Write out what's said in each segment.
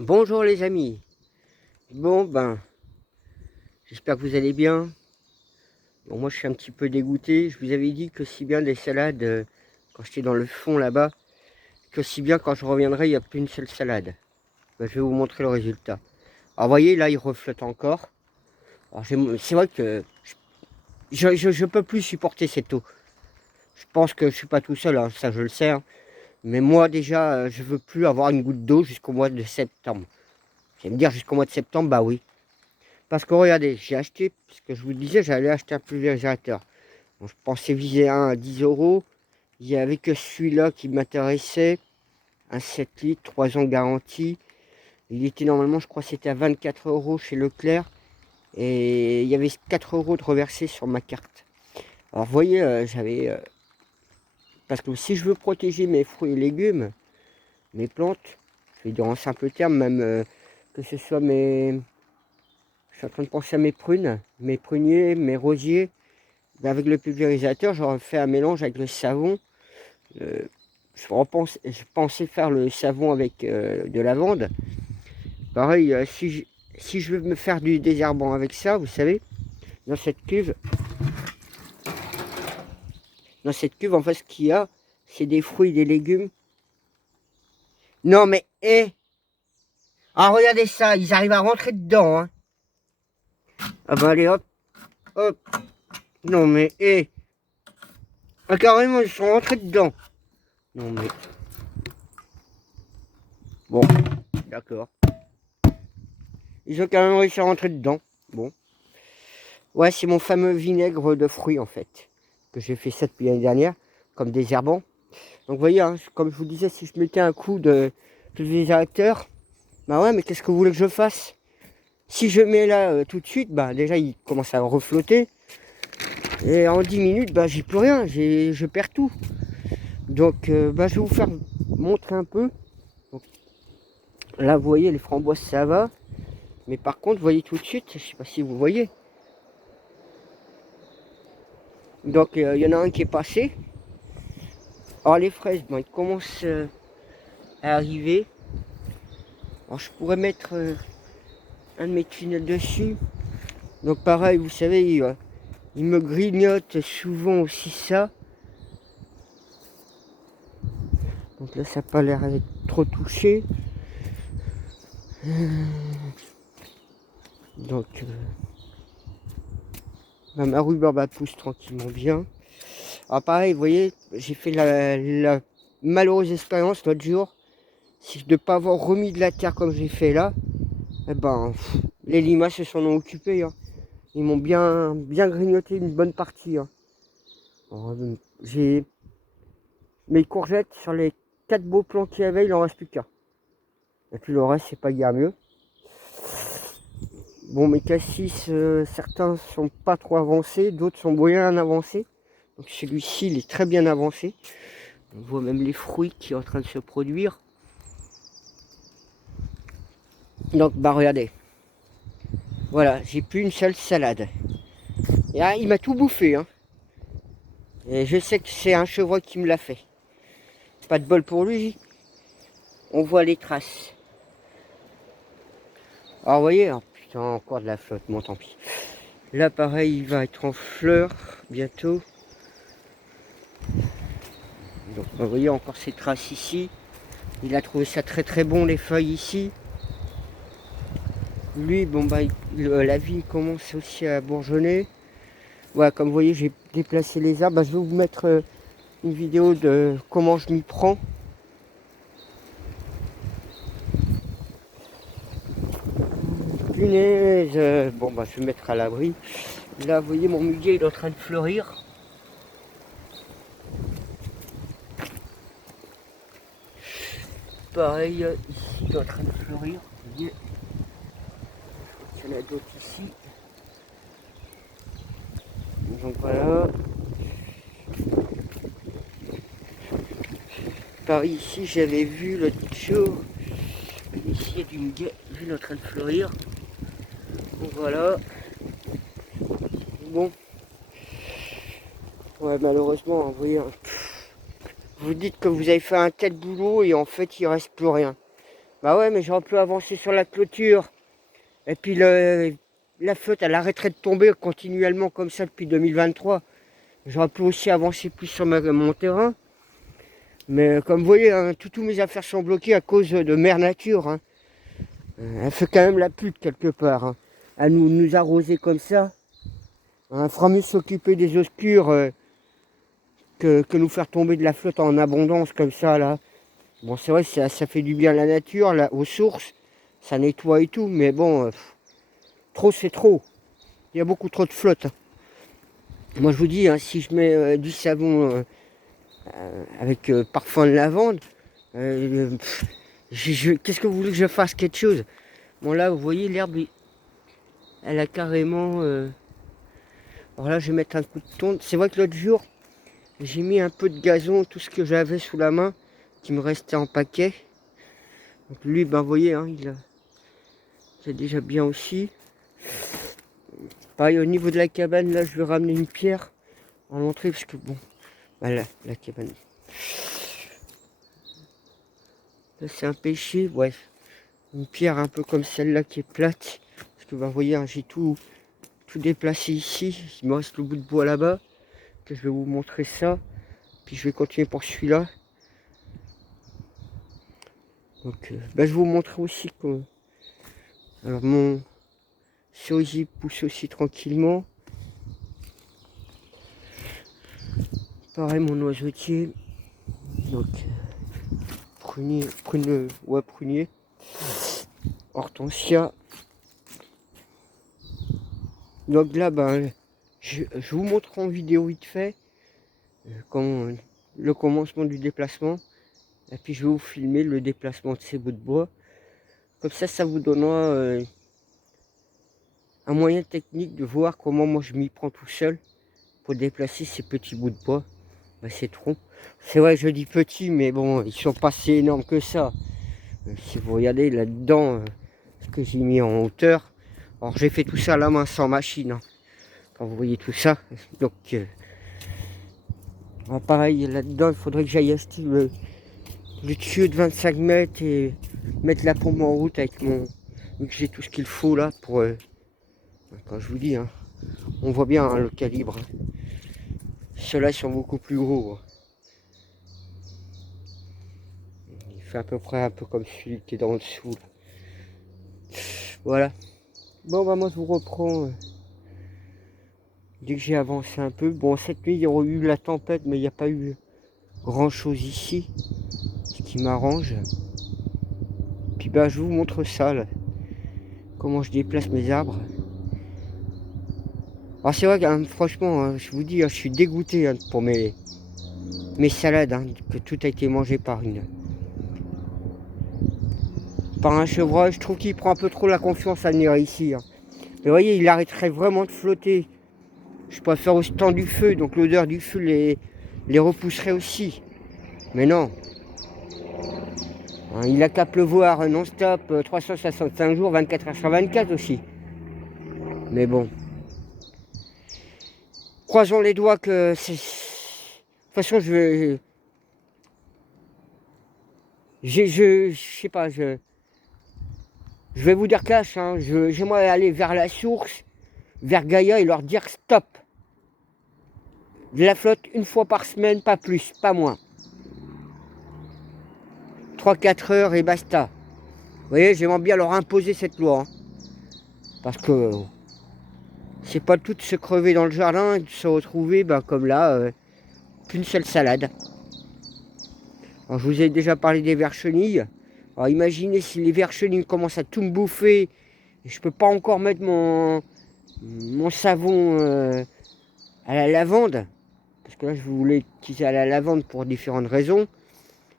Bonjour les amis. Bon j'espère que vous allez bien. Bon, moi je suis un petit peu dégoûté. Je vous avais dit que si bien des salades quand j'étais dans le fond là-bas, que si bien quand je reviendrai, il n'y a plus une seule salade. Ben, je vais vous montrer le résultat. Alors vous voyez là, il reflète encore. Alors, c'est vrai que je peux plus supporter cette eau. Je pense que je suis pas tout seul, hein, ça je le sais, hein. Mais moi déjà, je veux plus avoir une goutte d'eau jusqu'au mois de septembre. Vous allez me dire jusqu'au mois de septembre, bah oui. Parce que regardez, j'ai acheté, parce que je vous disais, j'allais acheter un pulvérisateur. Bon, je pensais viser un à 10 euros. Il n'y avait que celui-là qui m'intéressait. Un 7 litres, 3 ans de garantie. Il était normalement, je crois, c'était à 24 euros chez Leclerc. Et il y avait 4 euros de reversé sur ma carte. Alors, vous voyez, parce que si je veux protéger mes fruits et légumes, mes plantes, je vais dire en simple terme, même que ce soit mes. Je suis en train de penser à mes prunes, mes pruniers, mes rosiers. Avec le pulvérisateur, j'aurais fait un mélange avec le savon. Euh, je pensais faire le savon avec de lavande. Pareil, si je veux me faire du désherbant avec ça, vous savez, dans cette cuve, en fait, ce qu'il y a, c'est des fruits, des légumes. Non mais, ah regardez ça, ils arrivent à rentrer dedans, hein. Ah bah allez hop, hop. Non mais, ah, carrément, ils sont rentrés dedans. Non mais, bon, d'accord. Ils ont quand même réussi à rentrer dedans. Bon. Ouais, c'est mon fameux vinaigre de fruits en fait, que j'ai fait ça depuis l'année dernière, comme désherbant. Donc vous voyez, hein, comme je vous disais, si je mettais un coup de pulvérisateur, bah ouais, mais qu'est-ce que vous voulez que je fasse? Si je mets là tout de suite, bah déjà il commence à reflotter, et en 10 minutes, bah j'ai plus rien, je perds tout. Donc bah, je vais vous faire montrer un peu. Donc, là vous voyez, les framboises ça va, mais par contre, vous voyez tout de suite, je sais pas si vous voyez. Donc il y en a un qui est passé. Alors les fraises, bon, ils commencent à arriver. Alors je pourrais mettre un de mes tunnels dessus. Donc pareil, vous savez, il me grignote souvent aussi ça. Donc là, ça n'a pas l'air d'être trop touché. Donc ma rhubarbe pousse tranquillement bien. Alors pareil, vous voyez, j'ai fait la malheureuse expérience l'autre jour. Si de ne pas avoir remis de la terre comme j'ai fait là, eh ben, les limaces se sont occupées, hein. Ils m'ont bien grignoté une bonne partie, hein. J'ai mes courgettes sur les 4 beaux plants qu'il y avait, il en reste plus qu'un. Et puis le reste, c'est pas guère mieux. Bon, mes cassis, certains sont pas trop avancés, d'autres sont bien avancés. Donc celui-ci, il est très bien avancé. On voit même les fruits qui sont en train de se produire. Donc, bah regardez. Voilà, j'ai plus une seule salade. Et là, il m'a tout bouffé, hein. Et je sais que c'est un chevreuil qui me l'a fait. Pas de bol pour lui. On voit les traces. Alors, vous voyez, oh, putain, encore de la flotte, bon, tant pis. Là, pareil, il va être en fleurs bientôt. Donc, vous voyez encore ces traces ici. Il a trouvé ça très très bon, les feuilles ici. Lui, bon, bah, la vie commence aussi à bourgeonner. Voilà, comme vous voyez, j'ai déplacé les arbres. Bah, je vais vous mettre une vidéo de comment je m'y prends. Punaise, bon, bah, je vais me mettre à l'abri. Là, vous voyez, mon muguet, il est en train de fleurir. Pareil, ici, il est en train de fleurir. Vous voyez, il y en a d'autres ici. Donc voilà. Par ici, j'avais vu l'autre jour. Ici, il y a du muguet. Il est en train de fleurir. Donc voilà. Bon. Ouais, malheureusement, vous voyez, hein, vous dites que vous avez fait un tel boulot et en fait, il reste plus rien. Bah ouais, mais j'aurais pu avancer sur la clôture. Et puis la flotte, elle arrêterait de tomber continuellement comme ça depuis 2023. J'aurais pu aussi avancer plus sur mon terrain. Mais comme vous voyez, hein, toutes mes affaires sont bloquées à cause de mère nature. Hein. Elle fait quand même la pute quelque part. Hein. Elle nous arroser comme ça. Il fera mieux s'occuper des oscures que nous faire tomber de la flotte en abondance comme ça là. Bon, c'est vrai, ça fait du bien à la nature, là, aux sources. Ça nettoie et tout, mais bon, trop c'est trop. Il y a beaucoup trop de flotte. Hein. Moi je vous dis, hein, si je mets du savon avec parfum de lavande, qu'est-ce que vous voulez que je fasse quelque chose? Bon là, vous voyez, l'herbe, elle a carrément... Alors là, je vais mettre un coup de tonte. C'est vrai que l'autre jour, j'ai mis un peu de gazon, tout ce que j'avais sous la main, qui me restait en paquet. Donc lui, ben vous voyez, hein, c'est déjà bien aussi. Pareil, au niveau de la cabane, là, je vais ramener une pierre en l'entrée, parce que bon, voilà, la cabane. Là, c'est un pêcher, ouais. Une pierre un peu comme celle-là qui est plate. Parce que, ben, vous voyez, hein, j'ai tout déplacé ici. Il me reste le bout de bois là-bas. Que je vais vous montrer ça. Puis je vais continuer pour celui-là. Donc, ben, je vais vous montrer aussi que alors, mon cerisier pousse aussi tranquillement. Pareil, mon oiseautier. Donc, prunier. Hortensia. Donc là, ben, je vous montre en vidéo vite fait le commencement du déplacement. Et puis je vais vous filmer le déplacement de ces bouts de bois. Comme ça vous donnera un moyen technique de voir comment moi je m'y prends tout seul pour déplacer ces petits bouts de bois. Ben, ces troncs. C'est vrai, je dis petits, mais bon, ils sont pas si énormes que ça. Si vous regardez là-dedans, ce que j'ai mis en hauteur. Alors j'ai fait tout ça à la main sans machine. Hein, quand vous voyez tout ça. Donc pareil, là-dedans, il faudrait que j'aille acheter le tuyau de 25 mètres et mettre la pompe en route avec mon... Vu que j'ai tout ce qu'il faut là pour... quand je vous dis, hein, on voit bien hein, le calibre. Hein. Ceux-là sont beaucoup plus gros. Hein. Il fait à peu près un peu comme celui qui est dans le dessous. Là. Voilà. Bon, bah moi je vous reprends dès que j'ai avancé un peu. Bon, cette nuit, il y aurait eu la tempête, mais il n'y a pas eu grand-chose ici. Ce qui m'arrange. Puis bah je vous montre ça, là. Comment je déplace mes arbres. Alors c'est vrai que franchement, hein, je vous dis, hein, je suis dégoûté hein, pour mes salades, hein, que tout a été mangé par un chevreuil. Je trouve qu'il prend un peu trop la confiance à venir ici. Hein. Mais vous voyez, il arrêterait vraiment de flotter. Je préfère au temps du feu, donc l'odeur du feu les repousserait aussi. Mais non. Hein, il a qu'à pleuvoir non-stop 365 jours, 24 heures sur 24 aussi. Mais bon. Croisons les doigts que c'est... De toute façon, je sais pas, je vais vous dire cash, hein, j'aimerais aller vers la source, vers Gaïa et leur dire stop. De la flotte une fois par semaine, pas plus, pas moins. 3-4 heures et basta. Vous voyez, j'aimerais bien leur imposer cette loi. Hein, parce que c'est pas tout de se crever dans le jardin et de se retrouver ben, comme là, qu'une seule salade. Alors, je vous ai déjà parlé des vers chenilles. Alors imaginez si les vers chenilles commencent à tout me bouffer et je peux pas encore mettre mon savon à la lavande. Parce que là je voulais utiliser à la lavande pour différentes raisons.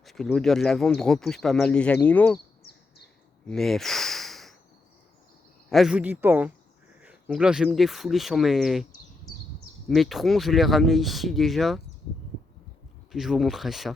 Parce que l'odeur de lavande repousse pas mal les animaux. Mais je vous dis pas. Hein. Donc là je vais me défouler sur mes troncs. Je les ramener ici déjà. Puis je vous montrerai ça.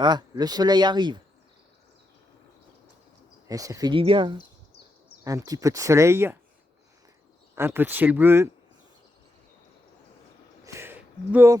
Ah, le soleil arrive. Et ça fait du bien. Hein. Un petit peu de soleil, un peu de ciel bleu. Bon.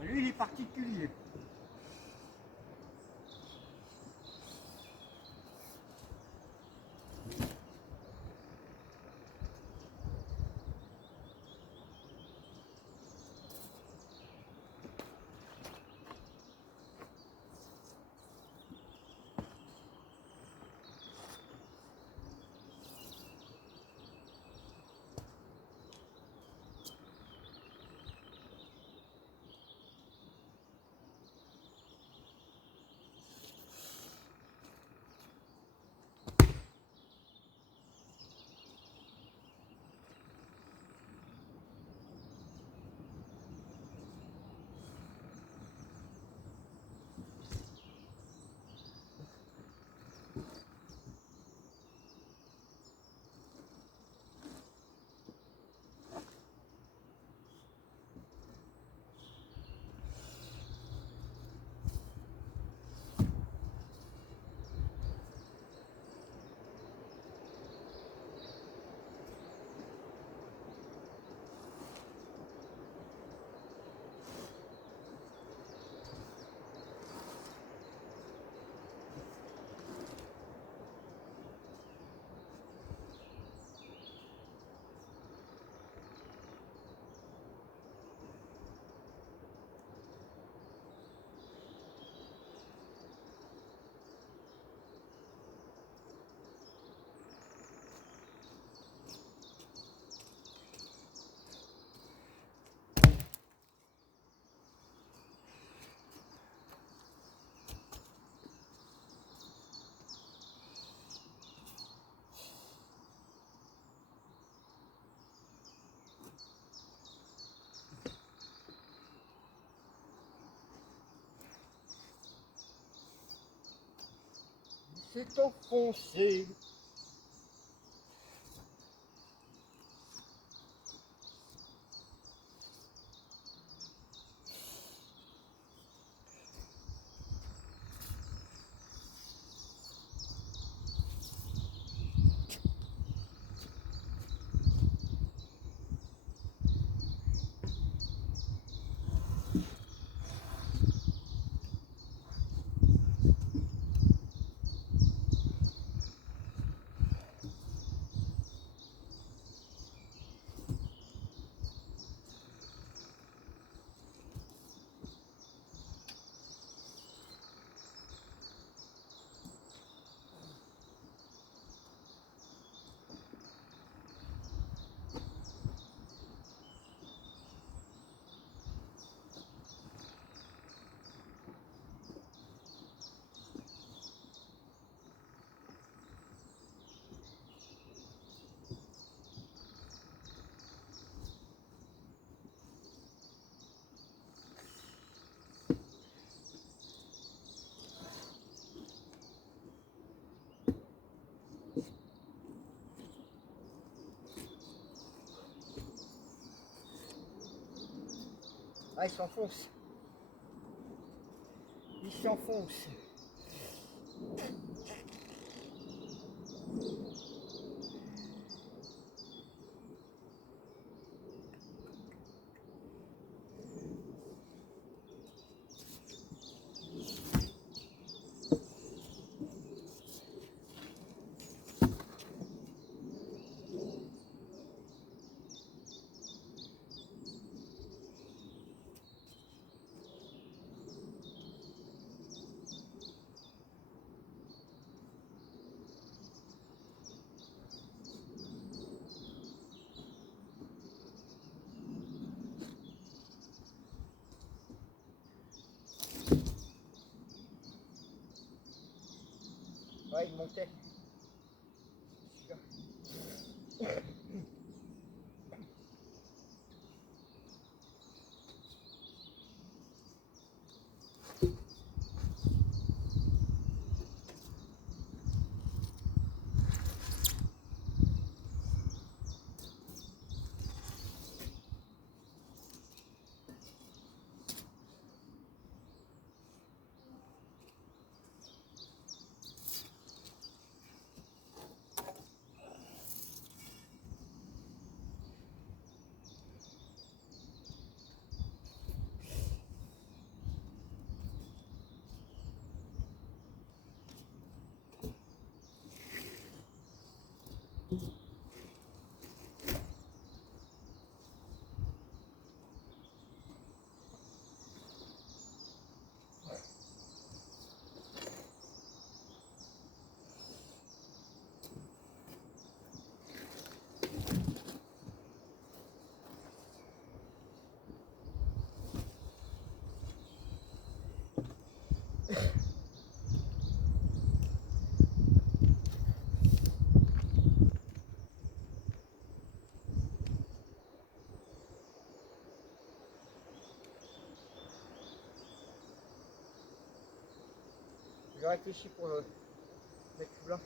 Lui, il est particulier. C'est enfoncé. Ah, il s'enfonce. Il s'enfonce. Ouais, il montait. Je réfléchis pour mettre tout là.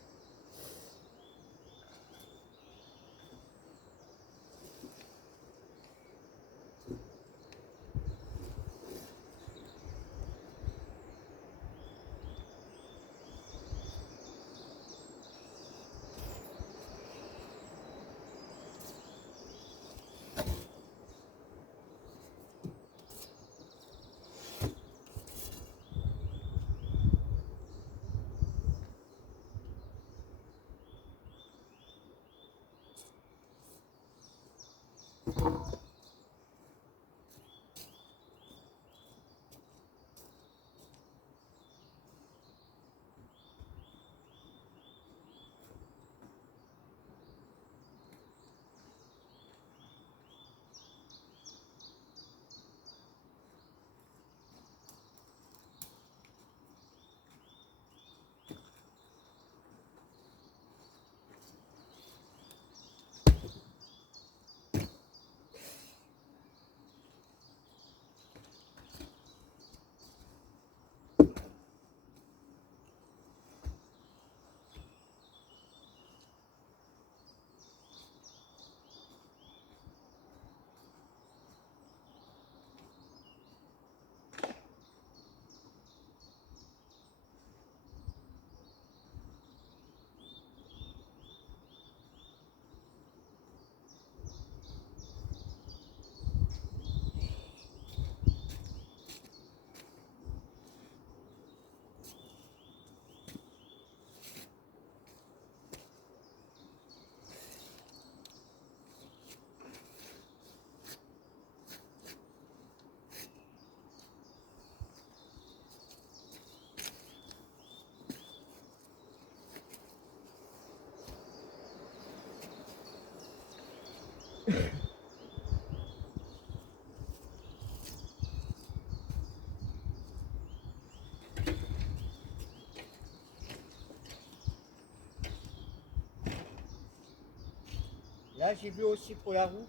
Là, j'ai vu aussi pour la roue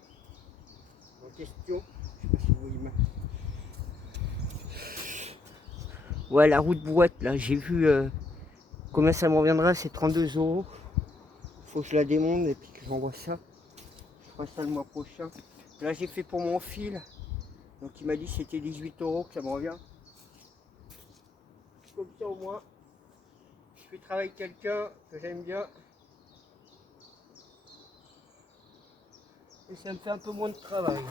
en question. Je sais pas si vous voyez. Ouais, la roue de boîte, là, j'ai vu combien ça me reviendra, c'est 32 €. Faut que je la démonte et puis que j'envoie ça. Je ferai ça le mois prochain. Là, j'ai fait pour mon fil. Donc, il m'a dit que c'était 18 € que ça me revient. Comme ça, au moins, je fais travailler quelqu'un que j'aime bien. Et ça me fait un peu moins de travail.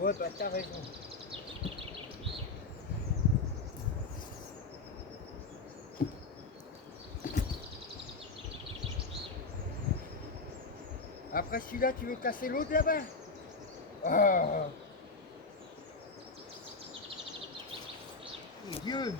Ouais, bah t'as raison. Après celui-là, tu veux casser l'autre là-bas? Oh, mon Dieu!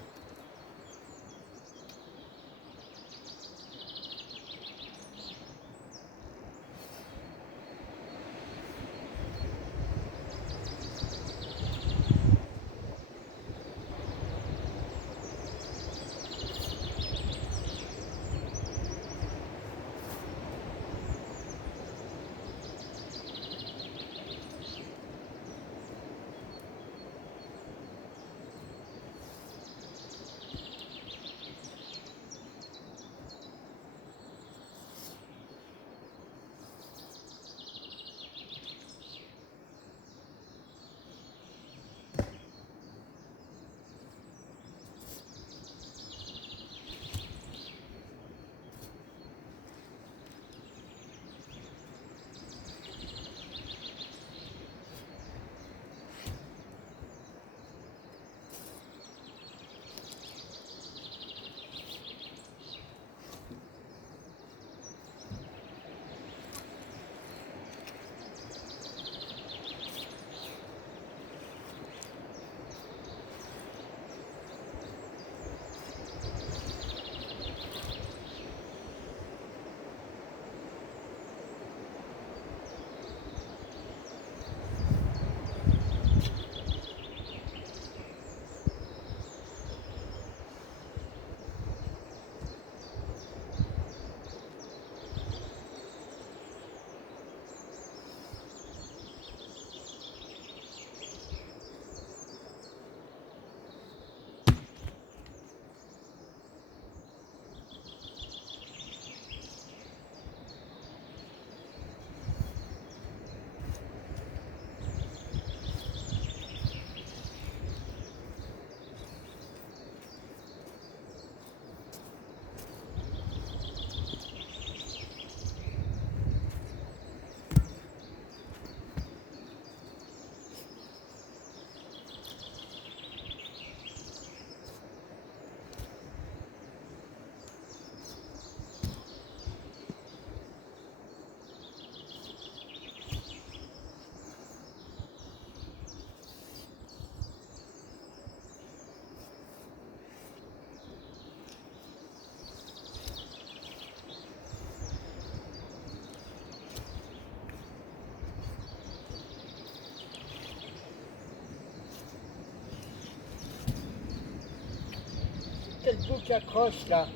quel beau qui accroche là.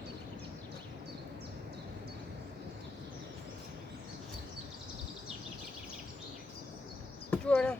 Voilà.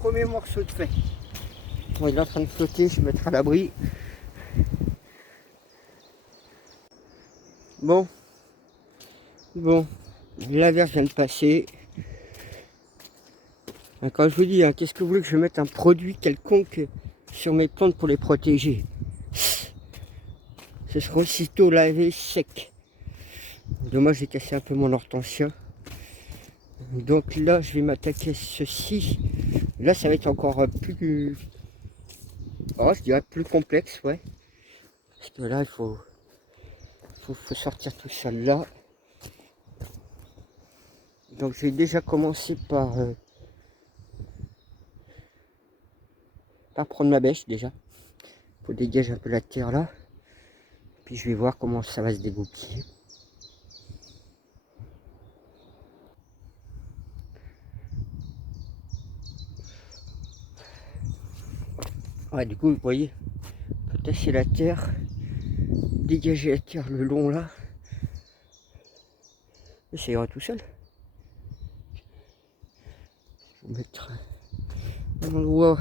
Premier morceau de fait. Bon, il est en train de flotter, je vais mettre à l'abri. Bon, l'averse vient de passer. Quand je vous dis, hein, qu'est-ce que vous voulez que je mette un produit quelconque sur mes plantes pour les protéger? Ce sera aussitôt lavé sec. Dommage, j'ai cassé un peu mon hortensia. Donc là, je vais m'attaquer à ceci. Là, ça va être encore plus... Oh, je dirais plus complexe, ouais. Parce que là, il faut sortir tout ça là. Donc je vais déjà commencer par prendre ma bêche déjà. Il faut dégager un peu la terre là. Puis je vais voir comment ça va se débouquiller. Ouais, du coup, vous voyez, on peut tasser la terre, dégager la terre le long là. Et ça ira tout seul. Je vais mettre un endroit.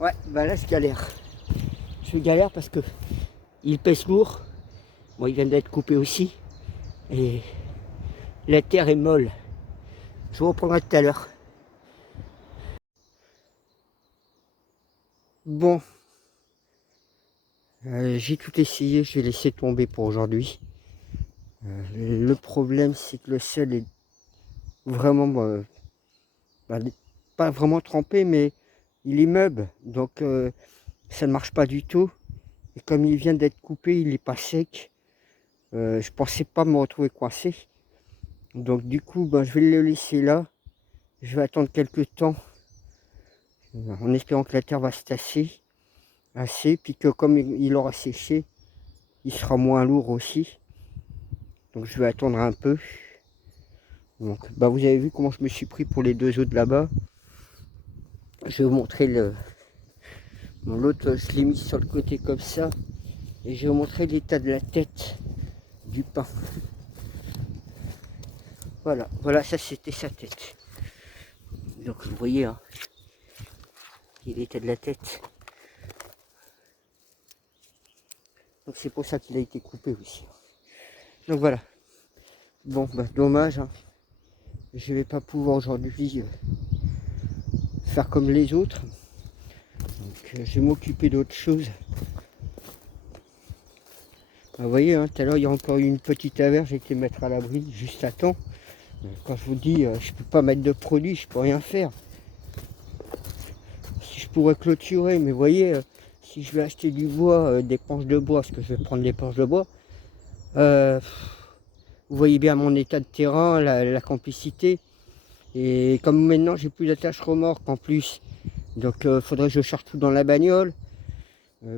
Ouais, bah là je galère. Je galère parce que il pèse lourd. Bon, il vient d'être coupé aussi. Et la terre est molle. Je vous reprendrai tout à l'heure. Bon, j'ai tout essayé, je vais laisser tomber pour aujourd'hui. Le problème, c'est que le sol est vraiment, bah, pas vraiment trempé, mais il est meuble, donc ça ne marche pas du tout. Et comme il vient d'être coupé, il n'est pas sec. Je pensais pas me retrouver coincé. Donc du coup, je vais le laisser là. Je vais attendre quelques temps en espérant que la terre va se tasser assez, puis que comme il aura séché, il sera moins lourd aussi. Donc je vais attendre un peu. Donc vous avez vu comment je me suis pris pour les deux autres là-bas. Je vais vous montrer l'autre, je l'ai mis sur le côté comme ça. Et je vais vous montrer l'état de la tête du pin. Voilà, ça c'était sa tête. Donc vous voyez, hein, l'état de la tête. Donc c'est pour ça qu'il a été coupé aussi. Donc voilà. Bon, dommage, hein. Je vais pas pouvoir aujourd'hui faire comme les autres. Donc je vais m'occuper d'autre chose. Vous voyez, hein, tout à l'heure il y a encore eu une petite averse, j'ai été mettre à l'abri juste à temps. Quand je vous dis, je peux pas mettre de produit, je peux rien faire. Si je pourrais clôturer, mais vous voyez, si je vais acheter du bois, des planches de bois, parce que je vais prendre des planches de bois, vous voyez bien mon état de terrain, la complicité. Et comme maintenant j'ai plus d'attache remorque en plus, donc faudrait que je cherche tout dans la bagnole.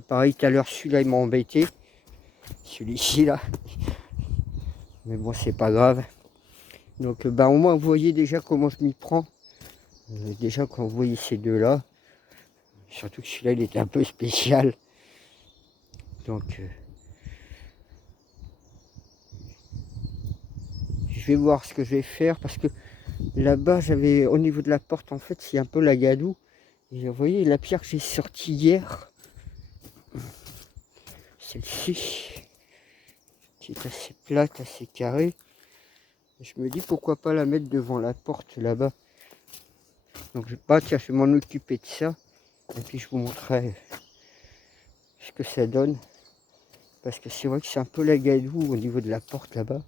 Pareil, tout à l'heure celui-là il m'a embêté. Celui-ci là. Mais bon, c'est pas grave. Donc au moins vous voyez déjà comment je m'y prends. Déjà quand vous voyez ces deux là, surtout que celui-là il était un peu spécial. Donc je vais voir ce que je vais faire parce que là-bas j'avais au niveau de la porte en fait c'est un peu la gadoue. Et vous voyez la pierre que j'ai sortie hier, celle-ci, qui est assez plate, assez carrée. Je me dis pourquoi pas la mettre devant la porte là-bas. Donc tiens, je vais m'en occuper de ça. Et puis je vous montrerai ce que ça donne. Parce que c'est vrai que c'est un peu la gadoue au niveau de la porte là-bas.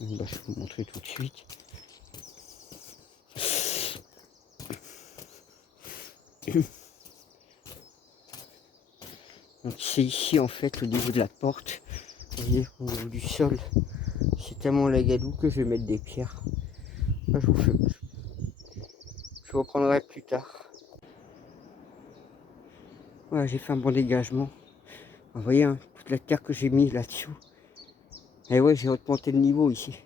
Je vais vous montrer tout de suite. Donc c'est ici en fait au niveau de la porte. Vous voyez, au niveau du sol. C'est tellement la gadoue que je vais mettre des pierres. Là, je reprendrai plus tard. Voilà, j'ai fait un bon dégagement. Vous voyez, hein, toute la terre que j'ai mis là-dessous. Et ouais, j'ai augmenté le niveau ici.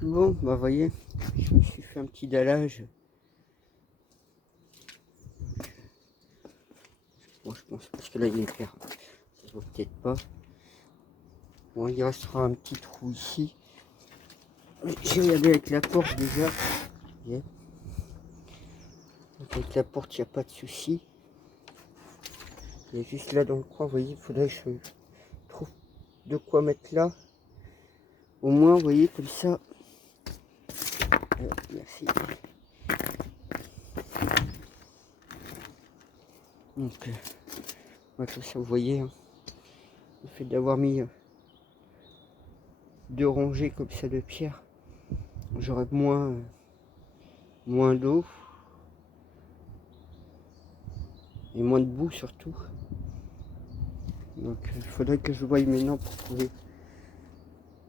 Bon, vous voyez, je me suis fait un petit dallage. Bon, je pense parce que là, il y a une terre. Ça ne vaut peut-être pas. Bon, il restera un petit trou ici. J'ai regardé avec la porte déjà. Yeah. Donc avec la porte, il n'y a pas de souci. Il y a juste là dans le coin, vous voyez, il faudrait que je trouve de quoi mettre là. Au moins, vous voyez, comme ça. Merci. Donc, comme ça, vous voyez, hein, le fait d'avoir mis deux rangées comme ça de pierre, j'aurais moins d'eau et moins de boue surtout. Donc, il faudrait que je voie maintenant pour trouver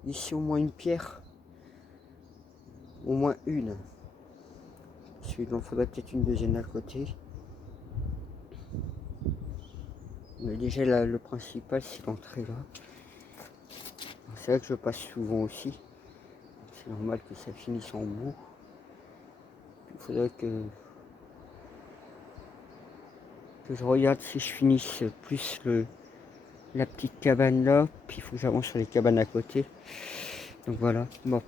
ici au moins une pierre, au moins une. Ensuite, il en faudrait peut-être une deuxième à côté. Mais déjà, là, le principal, c'est l'entrée là. C'est là que je passe souvent aussi. C'est normal que ça finisse en bout. Il faudrait que je regarde si je finisse plus la petite cabane là. Puis il faut que j'avance sur les cabanes à côté. Donc voilà. Bon,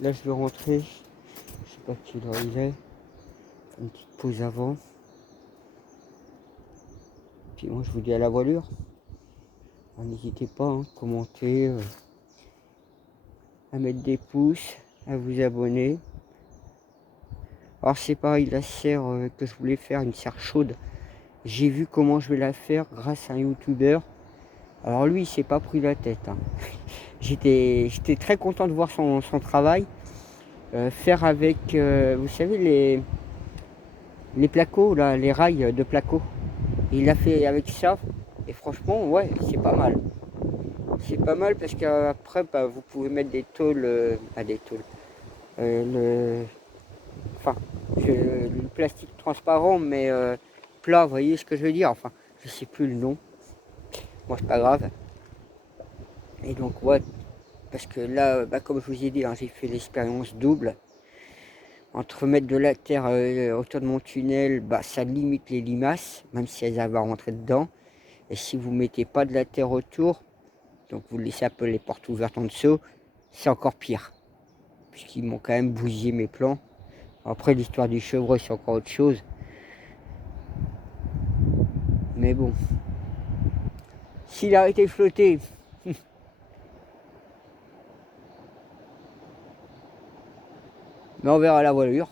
là je vais rentrer. Je sais pas quelle heure il est. Une petite pause avant. Puis moi je vous dis à la voilure. N'hésitez pas à commenter, à mettre des pouces, à vous abonner. Alors c'est pareil, la serre que je voulais faire, une serre chaude. J'ai vu comment je vais la faire grâce à un youtubeur. Alors lui, il s'est pas pris la tête, hein. J'étais très content de voir son travail. Faire avec, vous savez, les placos, là, les rails de placos. Il l'a fait avec ça. Et franchement, ouais, c'est pas mal. C'est pas mal parce qu'après, bah, vous pouvez mettre des tôles, pas des tôles, le, enfin, le plastique transparent, mais plat, vous voyez ce que je veux dire. Enfin, je sais plus le nom. Bon, c'est pas grave. Et donc, ouais, parce que là, bah, comme je vous ai dit, hein, j'ai fait l'expérience double. Entre mettre de la terre autour de mon tunnel, bah, ça limite les limaces, même si elles avaient à rentrer dedans. Et si vous mettez pas de la terre autour, donc vous laissez un peu les portes ouvertes en dessous, c'est encore pire. Puisqu'ils m'ont quand même bousillé mes plans. Après, l'histoire du chevreuil, c'est encore autre chose. Mais bon, s'il a arrêté de flotter, mais on verra la voilure.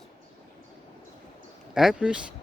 A plus.